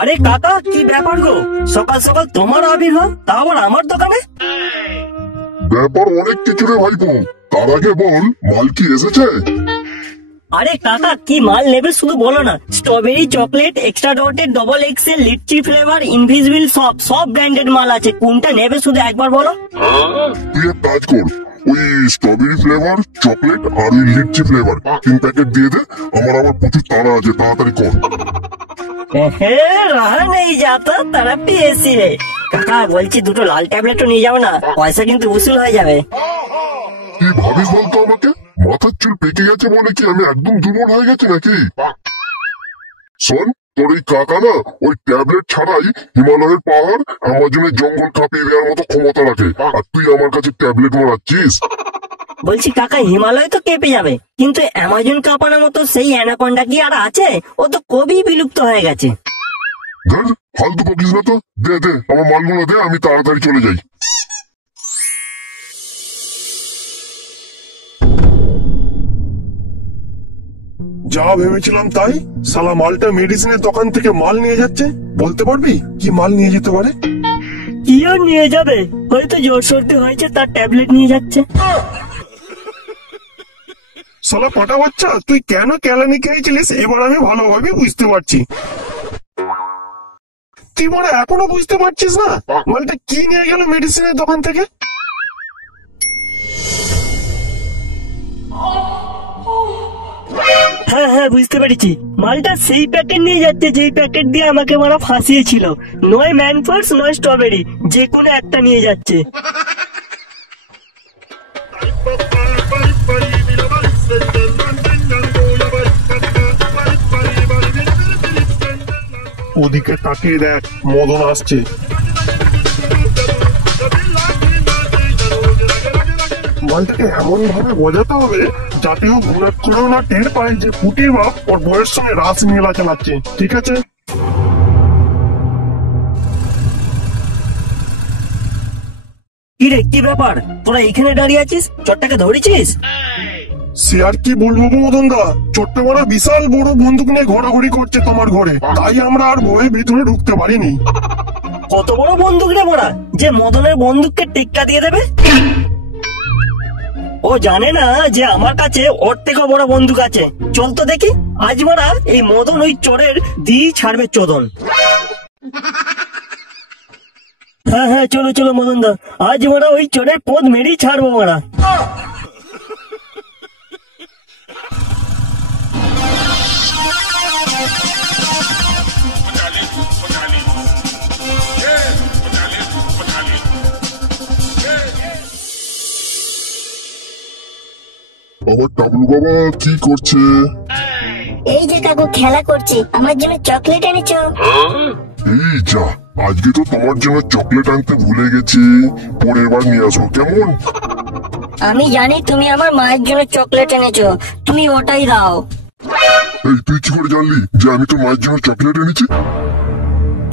আরে কাকা, কি ব্যাপার গো? সকাল সকাল তোমার আবির্ভাব, তা আবার আমার দোকানে? ব্যাপার অনেক কিছু রে ভাইপো, তার আগে বল মাল কি এসেছে? আরে কাকা, কি মাল নেবে শুধু বলো না। Strawberry, chocolate, extra dotted, double excel, lychee flavour, invisible, সব ব্র্যান্ডেড মাল আছে। কোনটা নেবে শুধু একবার বলো। তুই এক কাজ কর, ওই স্ট্রবেরি ফ্লেভার, চকলেট আর ওই লিচি ফ্লেভার 3 প্যাকেট দিয়ে দে। আমার প্রচুর তাড়া আছে, তাড়াতাড়ি কর। রাহা নেই যাতা, তারা পেয়েছি রে। কাকা বলছি, দুটো লাল ট্যাবলেটও নিয়ে যাও না, পয়সা কিন্তু উসুল হয়ে যাবে। কি ভাবিস বলতো আমাকে? মাথার চুল পেকে গেছে বলে কি আমি একদম দুর্বল হয়ে গেছি নাকি? শোন, তোর এই কাকা না ওই ট্যাবলেট ছাড়াই হিমালয়ের পাহাড়, অ্যামাজনের জঙ্গল কাঁপিয়ে দেওয়ার মতো ক্ষমতা রাখে, আর তুই আমার কাছে ট্যাবলেট মারাচ্ছিস? বলছি কাকা, হিমালয় তো কেঁপে যাবে, কিন্তু অ্যামাজন কাঁপানোর মতো সেই অ্যানাকন্ডা কি আর আছে? ও তো কবি বিলুপ্ত হয়ে গেছে। ধর, ফালতু বকিস না তো। দে দে আমার মালগুলো দে, আমি তাড়াতাড়ি চলে যাই। যা ভেবেছিলাম তাই, সালা মালটা মেডিসিনের দোকান থেকে মাল নিয়ে যাচ্ছে। বলতে পারবি কি মাল নিয়ে যেতে পারে? কি আর নিয়ে যাবে, হয়তো জ্বর সর্দি হয়েছে, তার ট্যাবলেট নিয়ে যাচ্ছে। সালা পাটা বাচ্চা, তুই কেন কেলানি খেয়েছিলিস এবার আমি ভালোভাবে বুঝতে পারছি। তুই মানে এখনো বুঝতে পারছিস না মালটা কি নিয়ে গেল মেডিসিনের দোকান থেকে? হ্যাঁ হ্যাঁ, বুঝতে পেরেছি। মালটা সেই প্যাকেট নিয়ে যাচ্ছে যেই প্যাকেট দিয়ে আমাকে মারা ফাঁসিয়েছিল। নয় ম্যানফোর্স, নয় স্ট্রবেরি, যে কোনো একটা নিয়ে যাচ্ছে। ওদিকে তাকিয়ে দেখ, মদন আসছে। মালটাকে এমন ভাবে বোঝাতে হবে যাতে ও ঘুরেও না টের পায় যে কুটির বাপ ওর বউয়ের সঙ্গে রাস মেলা চালাচ্ছে। ঠিক আছে? কি রে, কি ব্যাপার? তোরা এখানে দাঁড়িয়ে আছিস, চটটাকে ধরেছিস? সে আর কি বলবো মদন দা, ছোট্ট বড় বিশাল বড় বন্দুক নিয়ে ঘোরাঘুরি করছে তোমার ঘরে, তাই আমরা আর বউয়ের ভিতরে ঢুকতে পারিনি। কত বড় বন্দুক রে বড়া, যে মদনের বন্দুককে টেক্কা দিয়ে দেবে? ও জানে না যে আমার কাছে ওর থেকেও বড় বন্দুক আছে। চল তো দেখি, আজ মারা এই মদন ওই চোরের দিয়ে ছাড়বে চোদন। হ্যাঁ হ্যাঁ, চলো চলো মদন দা, আজ মারা ওই চোরের পদ মেরেই ছাড়বো মারা। আমার টাবলু বাবা কি করছে? এই যে কাকু খেলা করছি, আমার জন্য চকলেট এনেছো? এই যা, আজকে তো তোমার জন্য চকলেট আনতে ভুলে গেছি, পরের বার নিয়ে আসবো কেমন? আমি জানি তুমি আমার মায়ের জন্য চকলেট এনেছো, তুমি ওটাই দাও। এই তুই কি করে জানলি যে আমি তোর মায়ের জন্য চকলেট এনেছি?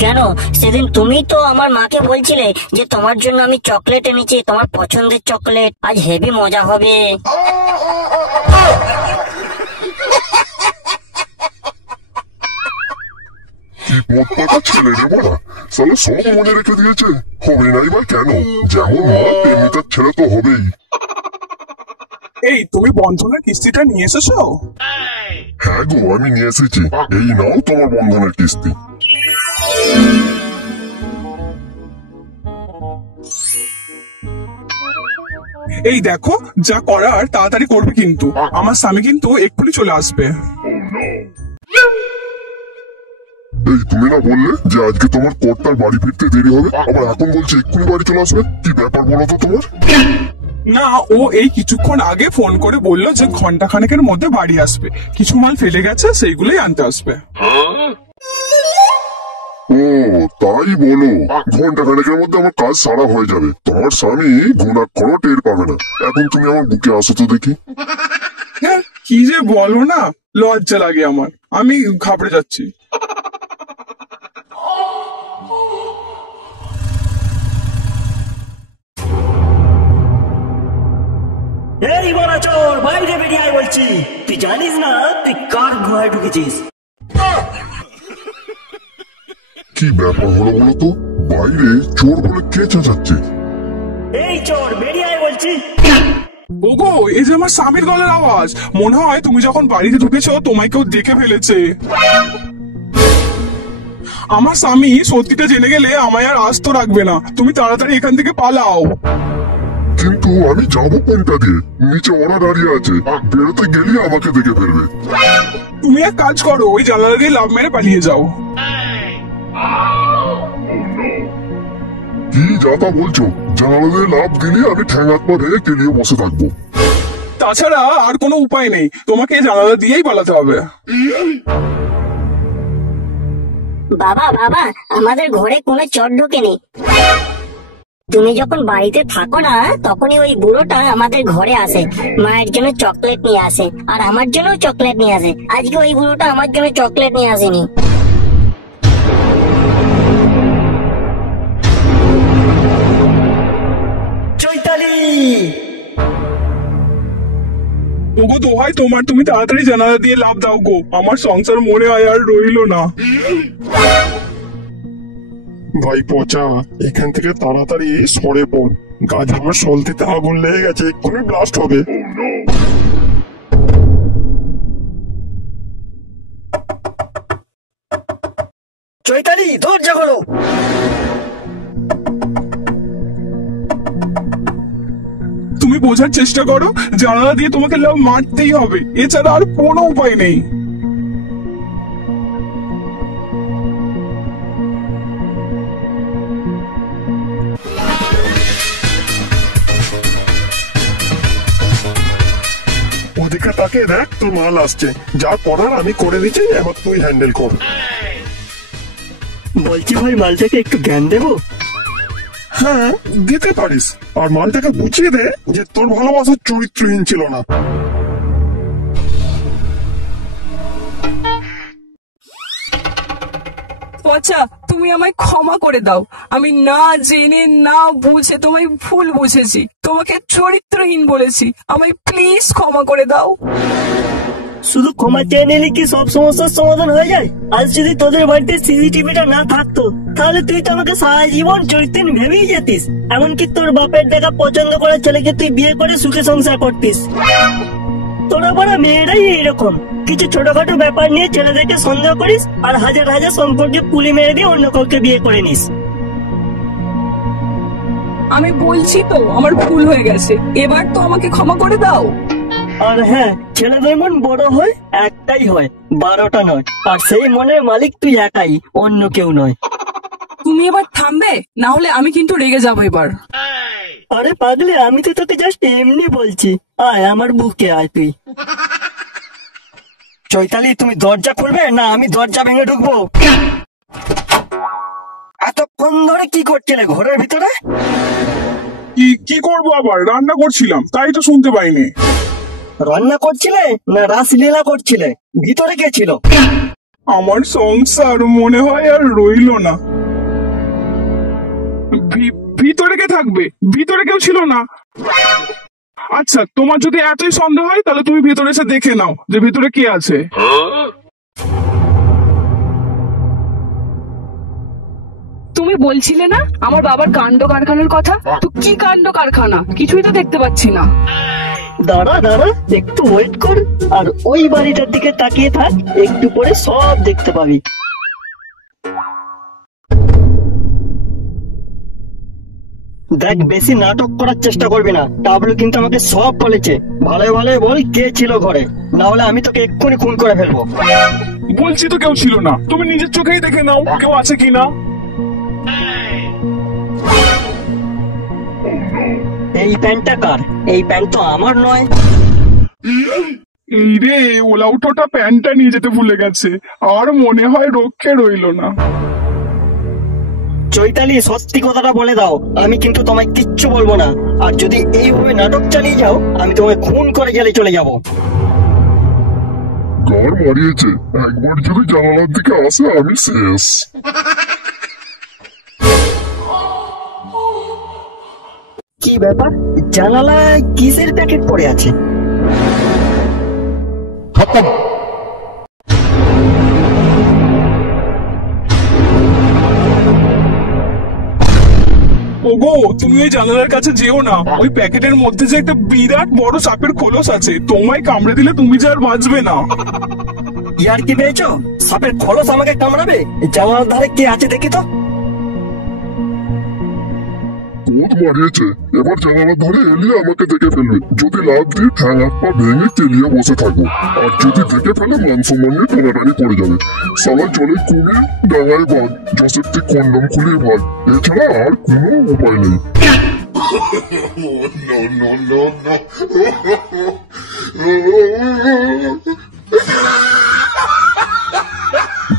কেন, সেদিন তুমি তো আমার মাকে বলছিলে যে তোমার জন্য আমি চকলেট এনেছি, তোমার পছন্দের চকলেট, আজ হেভি মজা হবে। কি মোটপাটা ছেলে রে বড়া, সালা সব মনে রেখে দিয়েছে। হবে নাই বা কেন? যেমন মা তেমনি তার ছেলে তো হবেই। এই, তুমি বন্ধনের কিস্তিটা নিয়ে এসেছো? হ্যাঁ গো, আমি নিয়ে এসেছি। এই নাও তোমার বন্ধনের কিস্তি। এই দেখো, যা করার তাড়াতাড়ি করবে, কিন্তু আমার স্বামী কিন্তু এক্ষুনি চলে আসবে। এই তুমি না বললে যে আজকে তোমার কর্তার বাড়ি ফিরতে দেরি হবে, আবার এখন বলছে এক্ষুনি বাড়ি চলে আসবে? কি ব্যাপার বলো তো তোমার? না, ও এই কিছুক্ষণ আগে ফোন করে বললো যে ঘন্টা খানেকের মধ্যে বাড়ি আসবে, কিছু মাল ফেলে গেছে সেইগুলোই আনতে আসবে। ও তাই বলো? ঘন্টা খানেকের মধ্যে আমার কাজ সারা হয়ে যাবে, তোমার স্বামী ঘুণাক্ষরও টের পাবে না। এখন তুমি আমার বুকে আসো তো দেখি। হ্যাঁ, কি যে বলো না, লজ্জা লাগে আমার, আমি ঘাবড়ে যাচ্ছি। এই বড় চোর, বাইরে বেরিয়ে আয় বলছি। তুই জানিস না তুই কার ঘরে ঢুকেছিস? কি ব্যাপার হলো বলো তো? বাইরে চোর বলে কে চেঁচাচ্ছে? এই চোর, বেরিয়ে আয় বলছি। ওগো, এই যে আমার স্বামীর গলার আওয়াজ। মনে হয় তুমি যখন বাড়িতে ঢুকেছো তোমায় কেউ দেখে ফেলেছে। আমার স্বামী সত্যিটা জেনে গেলে আমায় আর আস্ত রাখবে না। তুমি তাড়াতাড়ি এখান থেকে পালাও। কিন্তু আমি যাবো কোনটা দিয়ে? নিচে ওরা দাঁড়িয়ে আছে, বেরোতে গেলে আমাকে দেখে ফেলবে। তুমি এক কাজ করো, ওই জানালা দিয়ে লাভ মেরে পালিয়ে যাও। কি যাতা বলছো? জানালা দিয়ে লাভ দিলে আমি ঠ্যাং হাত পা ধরে কেলিয়ে বসে থাকবো। তাছাড়া আর কোনো উপায় নেই, তোমাকে এই জানালা দিয়েই পালাতে হবে। বাবা বাবা, আমাদের ঘরে কোনো চোর ঢোকেনি। তুমি যখন বাড়িতে থাকো না তখনই ওই বুড়োটা আমাদের ঘরে আসে, মায়ের জন্য চকলেট নিয়ে আসে আর আমার জন্য চকলেট নিয়ে আসে। আজকে ওই বুড়োটা আমার জন্য চকলেট নিয়ে আসেনি। চৈতালি, ওগো দোহাই তোমার, তুমি তাড়াতাড়ি জানালা দিয়ে লাভ দাও গো। আমার সংসার মনে হয় আর রইলো না। ভাই পচা, এখান থেকে তাড়াতাড়ি সরে পড়। গাছ আমার সলতিতে আগুন লেগে গেছে, এক্ষুনি ব্লাস্ট হবে। চৈতালি দরজা খোলো। তুমি বোঝার চেষ্টা করো, জানালা দিয়ে তোমাকে লাভ মারতেই হবে, এছাড়া আর কোনো উপায় নেই। ওদিকে তাকে দেখ, তোর মাল আসছে। যা করার আমি করে দিচ্ছি, এবার তুই হ্যান্ডেল কর। বলছি ভাই, মালটাকে একটু জ্ঞান দেবো? হ্যাঁ, দিতে পারিস। আর মালটাকে বুঝিয়ে দে যে তোর ভালোবাসার চরিত্রহীন ছিল না। পচা, তুমি আমায় ক্ষমা করে দাও। আমি না জেনে না বুঝে তোমায় ভুল বুঝেছি, তোমাকে চরিত্রহীন বলেছি। আমায় প্লিজ ক্ষমা করে দাও। শুধু ক্ষমা চেয়ে নিলে কি সব সমস্যার সমাধান হয়ে যায়? আজ যদি তোদের বাড়িতে সিসিটিভিটা না থাকতো তাহলে তুই তো আমাকে সারা জীবন চরিত্রহীন ভেবেই যেতিস। এমনকি তোর বাপের দেখা পছন্দ করা ছেলেকে তুই বিয়ে করে সুখে সংসার করতিস। তোরা বড় মেয়েরাই এইরকম, কিছু ছোটখাটো ব্যাপার নিয়ে ছেলেদেরকে সন্দেহ করিস আর হাজার হাজার সম্পর্কে পুলি মেরে দিয়ে অন্য কাউকে বিয়ে করে নিস। আমি বলছি তো আমার ভুল হয়ে গেছে, এবার তো আমাকে ক্ষমা করে দাও। আর হ্যাঁ, ছেলেদের মন বড় হয় একটাই হয়, 12টা নয়। আর সেই মনের মালিক তুই একাই, অন্য কেউ নয়। তুমি এবার থামবে, না হলে আমি কিন্তু রেগে যাবো এবার। আরে পাগলে, আমি তো তোকে জাস্ট এমনি বলছি। আয় আমার বুকে আয় তুই। চৈতালি, তুমি দরজা খুলবে না আমি দরজা ভেঙে ঢুকবো? এতক্ষণ ধরে কি করছিলে ঘরের ভিতরে? কি করবো আবার? রান্না করছিলাম, তাই তো শুনতে পাইনি। রান্না করছিলে না রাসলীলা করছিলে? ভিতরে কে ছিল? আমার সংসার মনে হয় আর রইলো না। ভিতরে কে থাকবে? ভিতরে কেউ ছিল না। আচ্ছা, তোমার যদি এতই সন্দেহ হয় তাহলে তুমি ভেতরে এসে দেখে নাও যে ভেতরে কে আছে। তুমি বলছিলে না আমার বাবার কাণ্ড কারখানার কথা? তো কি কাণ্ড কারখানা? কিছুই তো দেখতে পাচ্ছি না। দাঁড়া দাঁড়া, একটু ওয়েট কর আর ওই বাড়িটার দিকে তাকিয়ে থাক, একটু পরে সব দেখতে পাবি। দেখ, বেশি নাটক করার চেষ্টা করবি না। টাবলু কিন্তু আমাকে সব বলেছে। ভালো ভালো বল কে ছিল ঘরে, না হলে আমি তোকে এক্ষুনি খুন করে ফেলবো। বলছি তো কেউ ছিল না, তুমি নিজের চোখেই দেখে নাও কেউ আছে কিনা। এই প্যান্টটা কার? এই প্যান্ট তো আমার নয়। এই রে, ওলা উঠোটা প্যান্টটা নিয়ে যেতে ভুলে গেছে, আর মনে হয় রক্ষে রইলো না। চৈতালি, সত্যি কথাটা বলে দাও, আমি কিন্তু তোমায় কিচ্ছু বলবো না। আর যদি এইভাবে নাটক চালিয়ে যাও আমি তোমায় খুন করে জেলে চলে যাব। গাড় মারিয়েছে, একবার যদি জানালার দিকে আসে আমি শেষ। কি কি ব্যাপার, জানালায় কিসের প্যাকেট পড়ে আছে? ওগো, তুমি ওই জানালার কাছে যেও না। ওই প্যাকেটের মধ্যে যে একটা বিরাট বড় সাপের খোলস আছে, তোমায় কামড়ে দিলে তুমি যে আর বাঁচবে না। ইয়ার কি পেয়েছো? সাপের খোলস আমাকে কামড়াবে? জানালার ধারে কে আছে দেখি তো। কোট মারিয়েছে, এবার জানালার ধারে এলে আমাকে দেখে ফেলবে। যদি লাভ দিয়ে ঠ্যাং হাত পা ভেঙে কেলিয়ে বসে থাকবো, আর যদি দেখে ফেলে মান সম্মান নিয়ে টানাটানি পড়ে যাবে। সালা জলে কুমির, ডাঙায় বাঘ, জোসেফ থেকে কন্ডম খুলে ভাগ, এছাড়া আর কোনো উপায় নেই।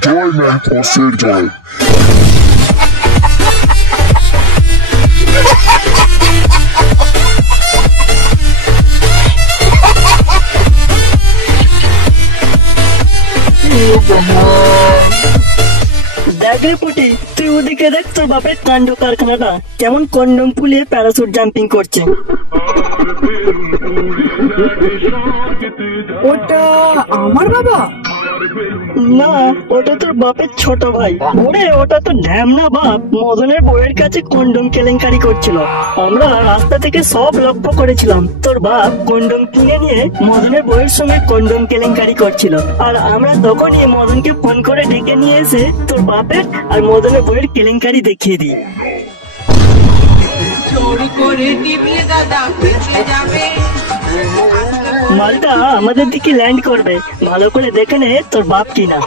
জয় ম্যান ফসের জয়। দেখ রে পুটি, তুই ওদিকে দেখ তোর বাপের কাণ্ড কারখানাটা কেমন কন্ডম ফুলিয়ে প্যারাসুট জাম্পিং করছে। ওটা আমার বাবা? না, ওটা তোর বাপের ছোট ভাই। ওরে, ওটা তো ঢ্যামনা বাপ মদনের বউয়ের কাছে কন্ডম কেলেঙ্কারি করছিল। আমরা রাস্তা থেকে সব লক্ষ্য করেছিলাম। তোর বাপ কন্ডম কিনে নিয়ে মদনের বউয়ের সঙ্গে কন্ডম কেলেঙ্কারি করছিল, আর আমরা তখনই মদনকে ফোন করে ডেকে নিয়ে এসে তোর বাপের আর মদনের বউয়ের কেলেঙ্কারি দেখিয়ে দিই। মালটা আমাদের দিকে ল্যান্ড করবে, ভালো করে দেখে নে তোর বাপ কিনা।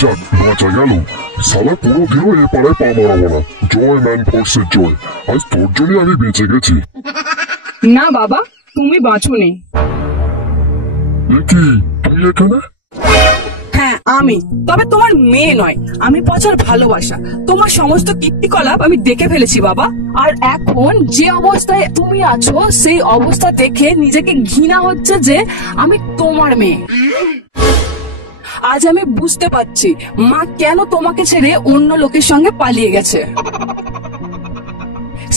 যাক, বাঁচা গেল। সালা পুরো দিনও এ পাড়ায় পা মারাবো না। জয় ম্যান ফোর্সের জয়। আজ তোর জন্য আমি বেঁচে গেছি। না বাবা, তুমি বাঁচোনি। কি তুই এখানে? হ্যাঁ আমি, তবে তোমার মেয়ে নয়। আমি পচার ভালোবাসা। তোমার সমস্ত কীর্তিকলাপ আমি দেখে ফেলেছি বাবা। আর এখন যে অবস্থায় তুমি আছো, সেই অবস্থা দেখে নিজেকে ঘৃণা হচ্ছে যে আমি তোমার মেয়ে। আজ আমি বুঝতে পারছি মা কেন তোমাকে ছেড়ে অন্য লোকের সঙ্গে পালিয়ে গেছে।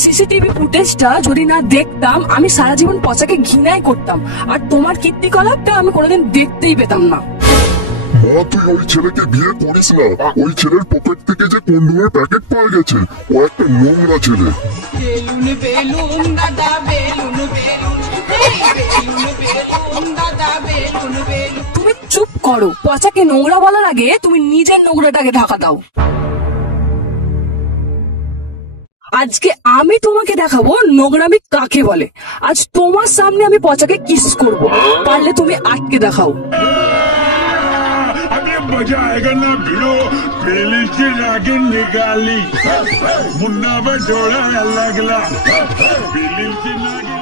সিসিটিভি ফুটেজটা যদি না দেখতাম, আমি সারা জীবন পচাকে ঘৃণাই করতাম, আর তোমার কীর্তিকলাপটা আমি কোনোদিন দেখতেই পেতাম না। মা, তুই ওই ছেলেকে বিয়ে করিস না। ওই ছেলের পকেট থেকে যে কন্ডমের প্যাকেট পাওয়া গেছে, ও একটা নোংরা ছেলে। বেলুন বেলুন দাদা বেলুন বেলুন, বেলুন বেলুন দাদা বেলুন বেলুন। তুমি চুপ করো। পচাকে নোংরা বলার আগে তুমি নিজের নোংরাটাকে ঢাকা দাও। আজকে আমি তোমাকে দেখাবো নোংরামি কাকে বলে। আজ তোমার সামনে আমি পচাকে কিস করব, পারলে তুমি আটকে দেখাও। अभी मजा आएगा ना भिड़ो, प्लेलिस्ट लाके निकाली, मुन्ना बटोला अलग ला, प्लेलिस्ट लाके